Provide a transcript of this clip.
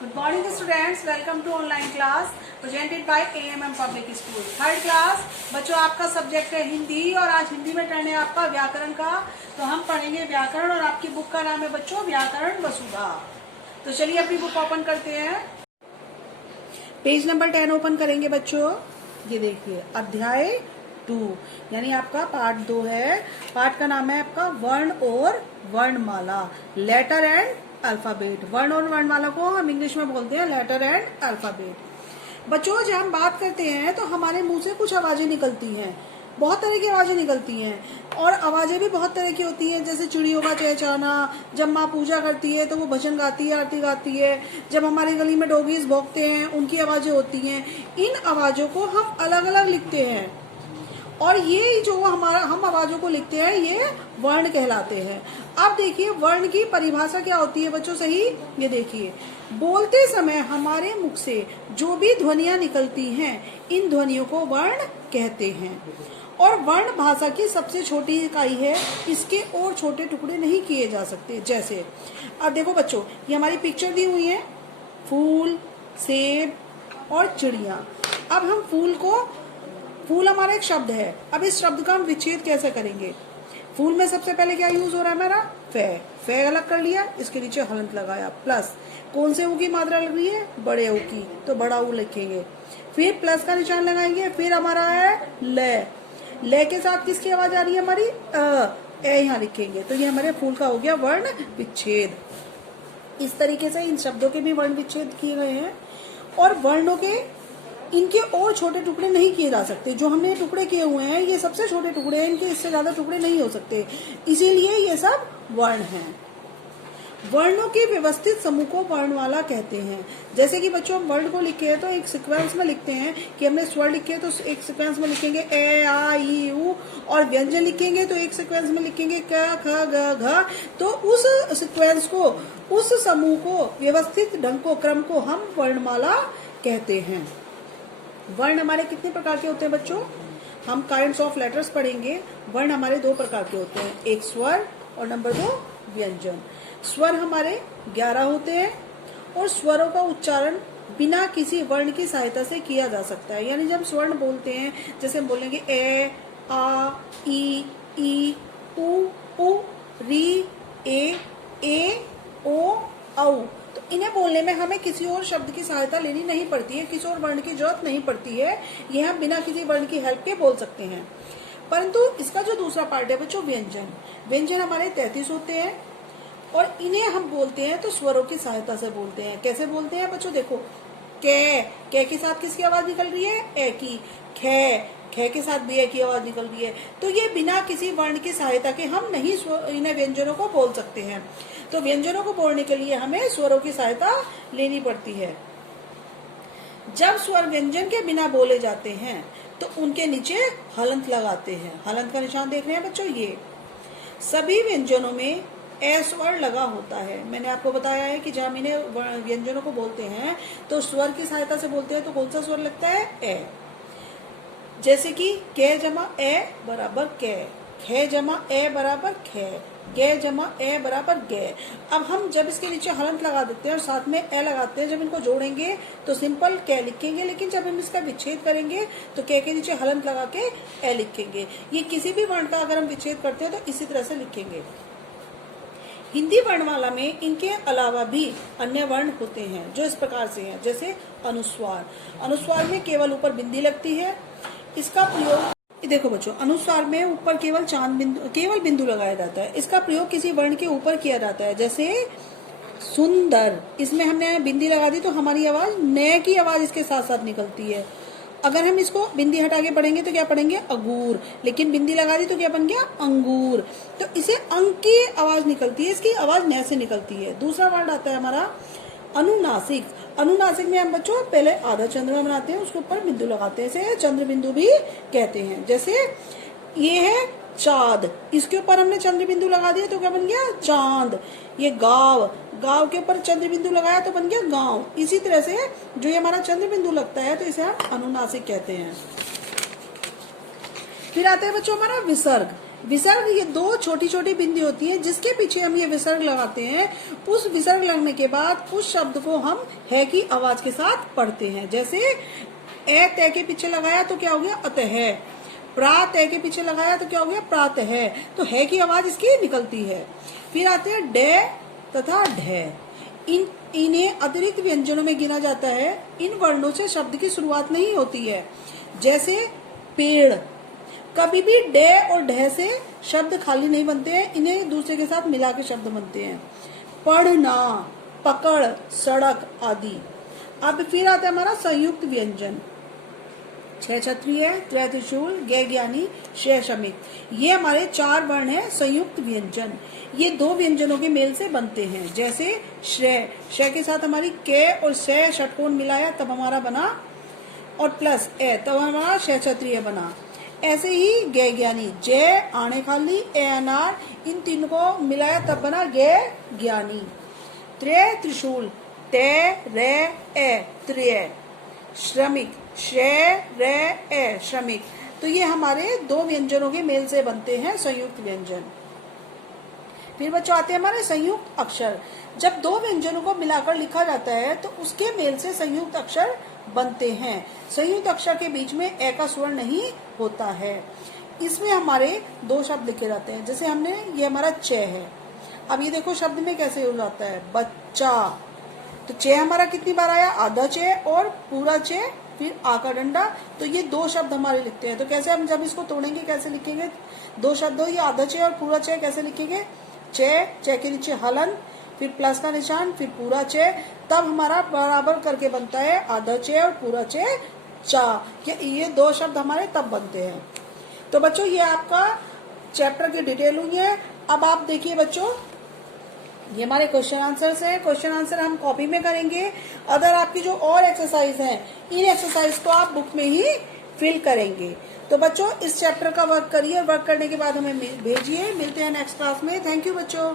Good morning students, welcome to online class presented by AMM Public School. Third class बच्चों, आपका subject है हिंदी और आज हिंदी में टर्न है आपका व्याकरण का। तो हम पढ़ेंगे व्याकरण और आपकी बुक का नाम है बच्चों व्याकरण वसुधा। तो चलिए अपनी बुक ओपन करते हैं। पेज नंबर 10 ओपन करेंगे बच्चों। ये देखिए अध्याय 2 यानी आपका पार्ट 2 है। पार्ट का नाम है आपका वर्ण और वर्णमाला, लेटर एंड अल्फाबेट। वर्ण और वर्णमाला को हम इंग्लिश में बोलते हैं लेटर एंड अल्फाबेट। बच्चों जब हम बात करते हैं तो हमारे मुंह से कुछ आवाजें निकलती हैं, बहुत तरह की आवाजें निकलती हैं और आवाजें भी बहुत तरह की होती हैं। जैसे चिड़ियों का चहचहाना, जब माँ पूजा करती है तो वो भजन गाती है, आरती गाती है। जब हमारी गली में डॉगीज भौंकते हैं उनकी आवाजें होती हैं। इन आवाजों को हम अलग अलग लिखते हैं और ये जो हम आवाजों को लिखते हैं ये वर्ण कहलाते हैं। अब देखिए वर्ण की परिभाषा क्या होती है बच्चों, सही ये देखिए। बोलते समय हमारे मुख से जो भी ध्वनियां निकलती हैं इन ध्वनियों को वर्ण कहते हैं। और वर्ण भाषा की सबसे छोटी इकाई है, इसके और छोटे टुकड़े नहीं किए जा सकते। जैसे अब देखो बच्चों, ये हमारी पिक्चर दी हुई है, फूल, सेब और चिड़िया। अब हम फूल हमारा एक शब्द है। अब इस शब्द का हम विच्छेद कैसे करेंगे? फूल में सबसे पहले क्या यूज हो रहा है हमारा? फे अलग कर लिया, इसके नीचे हलंत लगाया, प्लस कौन से ऊ की मात्रा लग रही है? बड़े ऊ की, तो बड़ा ऊ लिखेंगे। फिर प्लस का निशान लगाएंगे। फिर हमारा है ले के साथ किसकी आवाज आ रही है हमारी? ए यहाँ लिखेंगे। तो ये हमारे फूल का हो गया वर्ण विच्छेद। इस तरीके से इन शब्दों के भी वर्ण विच्छेद किए गए हैं। और वर्णों के इनके और छोटे टुकड़े नहीं किए जा सकते। जो हमने टुकड़े किए हुए हैं ये सबसे छोटे टुकड़े हैं, इनके इससे ज्यादा टुकड़े नहीं हो सकते, इसीलिए ये सब वर्ण हैं। वर्णों के व्यवस्थित समूह को वर्णमाला कहते हैं। जैसे कि बच्चों हम वर्ण को लिखे हैं तो एक सीक्वेंस में लिखते हैं कि हमने स्वर लिखे तो एक सीक्वेंस में लिखेंगे ए आ ई उ, और व्यंजन लिखेंगे तो एक सीक्वेंस में लिखेंगे क ख ग घ। तो उस सीक्वेंस को, उस समूह को, व्यवस्थित ढंग को, क्रम को हम वर्णमाला कहते हैं। वर्ण हमारे कितने प्रकार के होते हैं बच्चों? हम काइंड्स ऑफ लेटर्स पढ़ेंगे। वर्ण हमारे 2 प्रकार के होते हैं, एक स्वर और नंबर 2 व्यंजन। स्वर हमारे 11 होते हैं और स्वरों का उच्चारण बिना किसी वर्ण की सहायता से किया जा सकता है। यानी जब स्वर्ण बोलते हैं, जैसे हम बोलेंगे ए आ ई उ री ए ओ औ, तो इन्हें बोलने में हमें किसी और शब्द की सहायता लेनी नहीं पड़ती है, किसी और वर्ण की जरूरत नहीं पड़ती है। ये हम बिना किसी वर्ण की हेल्प के बोल सकते हैं। परंतु इसका जो दूसरा पार्ट है बच्चों व्यंजन हमारे 33 होते हैं और इन्हें हम बोलते हैं तो स्वरों की सहायता से बोलते हैं। कैसे बोलते हैं बच्चों? देखो कै के साथ किसकी आवाज निकल रही है? ए की। खे के साथ भी ए की आवाज निकल रही है। तो ये बिना किसी वर्ण की सहायता के हम नहीं इन्हें व्यंजनों को बोल सकते हैं। तो व्यंजनों को बोलने के लिए हमें स्वरों की सहायता लेनी पड़ती है। जब स्वर व्यंजन के बिना बोले जाते हैं तो उनके नीचे हलंत लगाते हैं। हलंत का निशान देख रहे हैं बच्चों, ये सभी व्यंजनों में ए स्वर लगा होता है। मैंने आपको बताया है कि जब हम इन्हें व्यंजनों को बोलते हैं तो स्वर की सहायता से बोलते हैं तो कौन सा स्वर लगता है? ए। जैसे कि कै जमा ए बराबर कै, खे जमा ए बराबर खे, गे जमा ए बराबर गे। अब हम जब इसके नीचे हलंत लगा देते हैं और साथ में ए लगाते हैं, जब इनको जोड़ेंगे तो सिंपल कै लिखेंगे, लेकिन जब हम इसका विच्छेद करेंगे तो कै के नीचे हलंत लगा के ए लिखेंगे। ये किसी भी वर्ण का अगर हम विच्छेद करते हैं तो इसी तरह से लिखेंगे। हिंदी वर्णमाला में इनके अलावा भी अन्य वर्ण होते हैं जो इस प्रकार से हैं। जैसे अनुस्वार में केवल ऊपर बिंदी लगती है। इसका प्रयोग देखो बच्चों, अनुस्वार में ऊपर केवल बिंदु लगाया जाता है। इसका प्रयोग किसी वर्ण के ऊपर किया जाता है। जैसे सुंदर, इसमें हमने बिंदी लगा दी तो हमारी आवाज न की आवाज इसके साथ साथ निकलती है। अगर हम इसको बिंदी हटा के पढ़ेंगे तो क्या पढ़ेंगे? अगूर, लेकिन बिंदी लगा दी तो क्या बन गया? अंगूर। तो इसे अंग की आवाज निकलती है, इसकी आवाज न से निकलती है। दूसरा वर्ड आता है हमारा अनुनासिक। अनुनासिक में हम बच्चों पहले आधा चंद्रमा बनाते हैं, उसके ऊपर बिंदु लगाते हैं, इसे चंद्र बिंदु भी कहते हैं। जैसे ये है चाँद, इसके ऊपर हमने चंद्र बिंदु लगा दिया तो क्या बन गया? चांद। ये गांव के ऊपर चंद्र बिंदु लगाया तो बन गया गांव। इसी तरह से जो ये हमारा चंद्र बिंदु लगता है तो इसे हम अनुनासिक कहते हैं। फिर आता है बच्चों हमारा विसर्ग। विसर्ग ये दो छोटी छोटी बिंदी होती है जिसके पीछे हम ये विसर्ग लगाते हैं। उस विसर्ग लगने के बाद उस शब्द को हम है की आवाज के साथ पढ़ते हैं। जैसे ए तय के पीछे लगाया तो क्या हो गया अतः, प्रा तय के पीछे लगाया तो क्या हो गया प्रातः, तो है की आवाज इसकी निकलती है। फिर आते हैं डे तथा ढ। इन्हें अतिरिक्त व्यंजनों में गिना जाता है। इन वर्णों से शब्द की शुरुआत नहीं होती है। जैसे पेड़, कभी भी डे और ढ से शब्द खाली नहीं बनते हैं, इन्हें दूसरे के साथ मिला के शब्द बनते हैं। पढ़ना, पकड़, सड़क आदि। अब फिर आता है हमारा संयुक्त व्यंजन। छह क्षत्रिय, त्रय त्रिशूल, गे ज्ञानी, शय श्रमिक, ये हमारे 4 वर्ण हैं संयुक्त व्यंजन। ये 2 व्यंजनों के मेल से बनते हैं। जैसे श्रेय, शय के साथ हमारी के और शय षटकोण मिलाया तब हमारा बना, और प्लस ए तब हमारा शय क्षत्रिय बना। ऐसे ही गे ज्ञानी, जय आने खाली ए अनार, इन तीनों को मिलाया तब बना गे ज्ञानी। त्रय त्रिशूल, ते रे ए त्रय, श्रमिक, शय रे ए श्रमिक, तो ये हमारे 2 व्यंजनों के मेल से बनते हैं संयुक्त व्यंजन। फिर बच्चों आते हैं हमारे संयुक्त अक्षर। जब 2 व्यंजनों को मिलाकर लिखा जाता है तो उसके मेल से संयुक्त अक्षर बनते हैं। संयुक्त अक्षर के बीच में ए का स्वर्ण नहीं होता है। इसमें हमारे 2 शब्द लिखे जाते हैं। जैसे हमने ये हमारा च है, अब ये देखो शब्द में कैसे हो जाता है बच्चा, तो च हमारा कितनी बार आया आधा च और पूरा च, फिर आ का डंडा, तो ये 2 शब्द हमारे लिखते हैं। तो कैसे हम जब इसको तोड़ेंगे कैसे लिखेंगे 2 शब्द, ये आधा च और पूरा च कैसे लिखेंगे, च के नीचे हलन, फिर प्लस का निशान, फिर पूरा च, तब हमारा बराबर करके बनता है आधा च और पूरा च चा, ये 2 शब्द हमारे तब बनते हैं। तो बच्चों ये आपका चैप्टर की डिटेल हुई है। अब आप देखिए बच्चों, ये हमारे क्वेश्चन आंसर्स हैं। क्वेश्चन आंसर हम कॉपी में करेंगे। अदर आपकी जो और एक्सरसाइज हैं, इन एक्सरसाइज को आप बुक में ही फिल करेंगे। तो बच्चों इस चैप्टर का वर्क करिए, वर्क करने के बाद हमें भेजिए। मिलते हैं नेक्स्ट क्लास में। थैंक यू बच्चों।